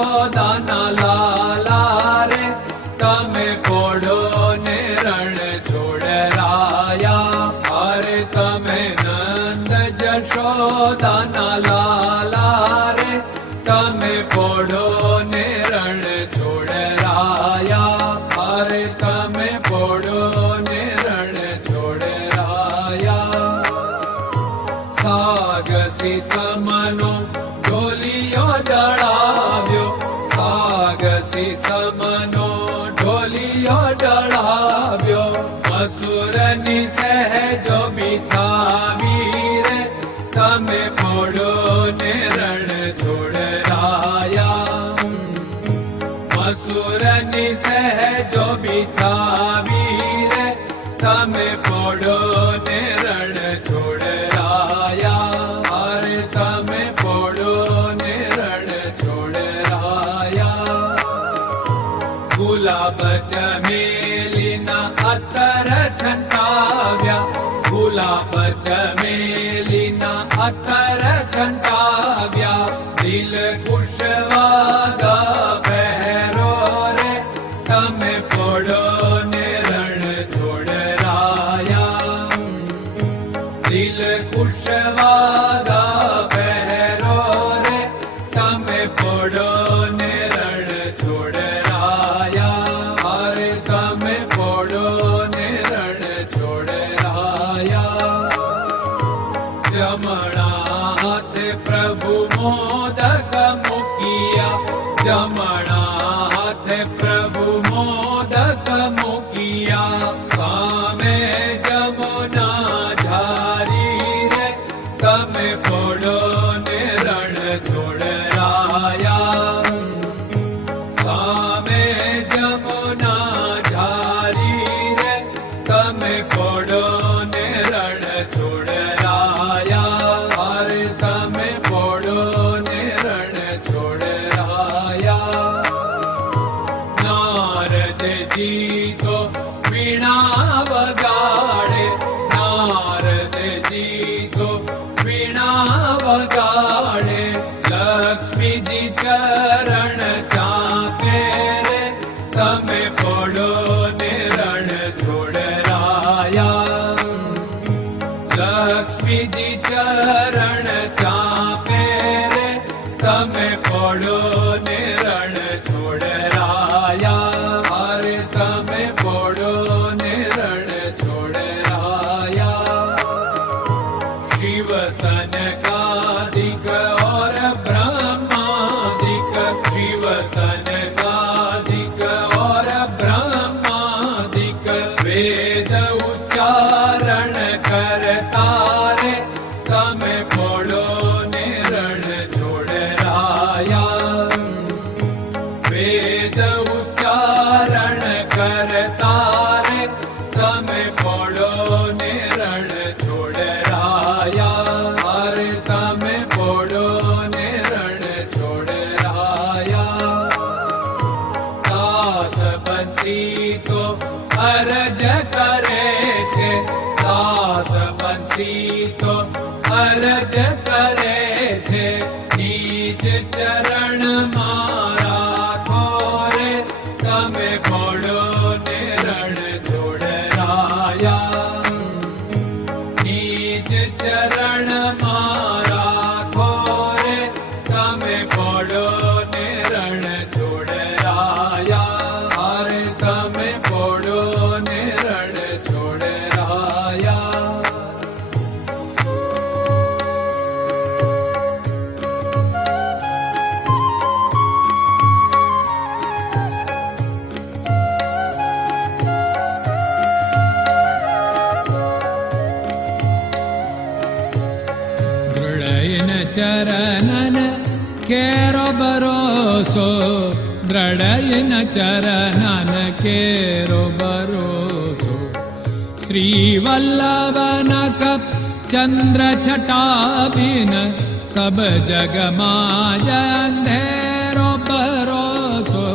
જશોદાના લાલા રે તમે પોડો ને રણ છોડરાયા. અરે તમે નંદ જશોદાના લાલા રે તમે પોડો ને રણ છોડરાયા. અરે તમે પોડો ને રણ છોડરાયા. સાગસી સમનો ઢોલિયો ડળાવ્યો, સાગસી સમનો ઢોલિયો ડળાવ્યો. મસૂરની સહેજો બિછાવી રે તમે પોડો ને રણ છોડરાયા. મસૂરની સહેજો બિછાવી રે તમે પોડો ને રણ છોડરાયા. અરે તમે પોડો ને રણ છોડરાયા. ગુલાબ ચમેલીના અત્તર છંટાવ્યા, ગુલાબ ચમેલીના અત્તર છંટાવ્યા. દિલ કુશવાદા પહેરો રે તમે પોડો ને રણ છોડરાયા. દિલ કુશવાદા પહેરો રે તમે પોડો ને રણ છોડરાયા. અરે તમે પોડો ને રણ છોડરાયા. જમણા હાથે પ્રભુ મોદક મૂકિયા, જમણા હાથે પ્રભુ મોદક મૂકિયા. સામે જમુના ઝારી રે તમે પોડો ને રણ છોડરાયા. સામે જમુના ઝારી રે તમે પોડો ને રણ છોડરાયા. અરે તમે પોડો ને રણ છોડરાયા. નારદજી તો વીણા વગાડે, નારદજી તો વીણા વગાડે. લક્ષ્મીજી ચરણ ચાકે રે તમે પોડો ને રણ છોડરાયા. લક્ષ્મીજી ચરણ ચાપે રે તમે પોડો ને રણ છોડરાયા. અરે તમે પોડો ને રણ છોડરાયા. શિવ સનકાદિક और ब्रह्मादिक, शिव सनकादिक और ब्रह्मादिक. वेद उच्चारण करता रे તમે પોડો ને રણ છોડરાયા. વેદ ઉચ્ચારણ કરતા રે તમે પોડો ને રણ છોડરાયા. અરે તમે પોડો ને રણ છોડરાયા. દાસ બંસી તો અરજ કરે છે, દાસ બંસી તો અરજ કરે છે. નીચ ચરણ મારા ખોરે તમે પોડો ને રણ છોડરાયા. નીચ ચરણ મારા ખોરે તમે પોડો ને રણ છોડરાયા. અરે તમે પોડો ને રણ છોડરાયા. ચરણન કેરો ભરોસો, દ્રઢયન ચરણન કેરો ભરોસો. શ્રી વલ્લભન કપ ચંદ્ર છટાબિન સબ જગમાં અંધેરો ભરોસો.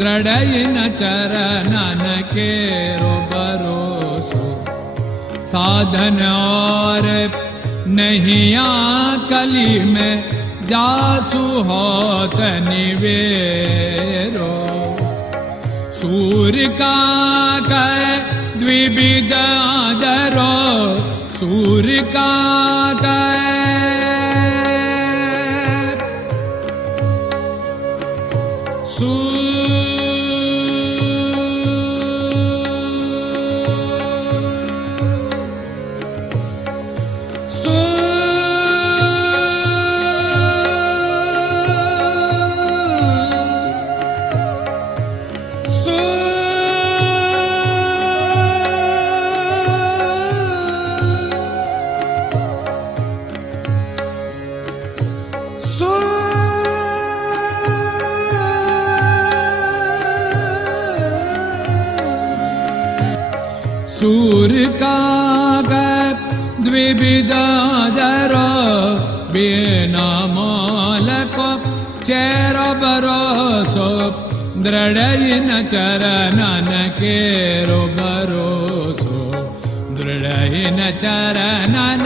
દ્રઢયન ચરણન કેરો ભરોસો. साधन और नहीं कली में जासु होत निवेरो। सूर्य का कै द्विविध आदरो, सूर्य का सूर्य का द्विविधादरो, बिना मोल को चेर भरोसो, दृढ़ चरणन केरो भरोसो, दृढ़ चरणन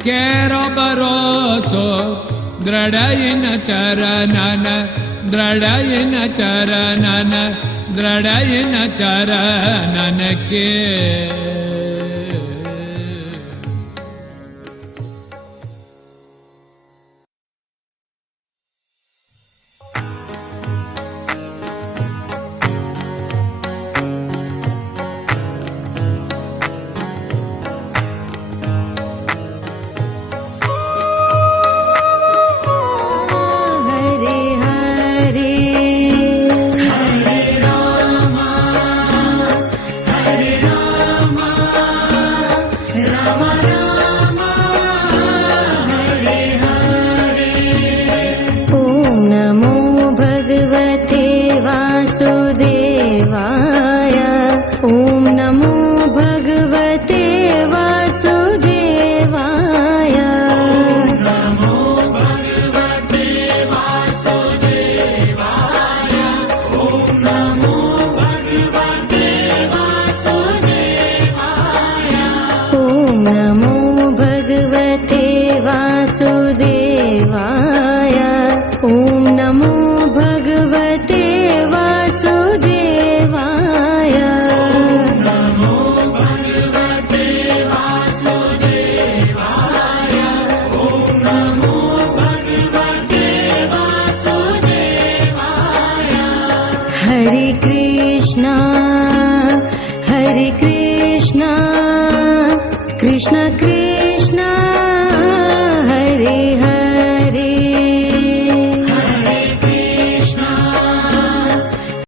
केरो भरोसो, दृढ़ चरणन, दृढ़ चरणन, दृढ़ चरणन के। Krishna Krishna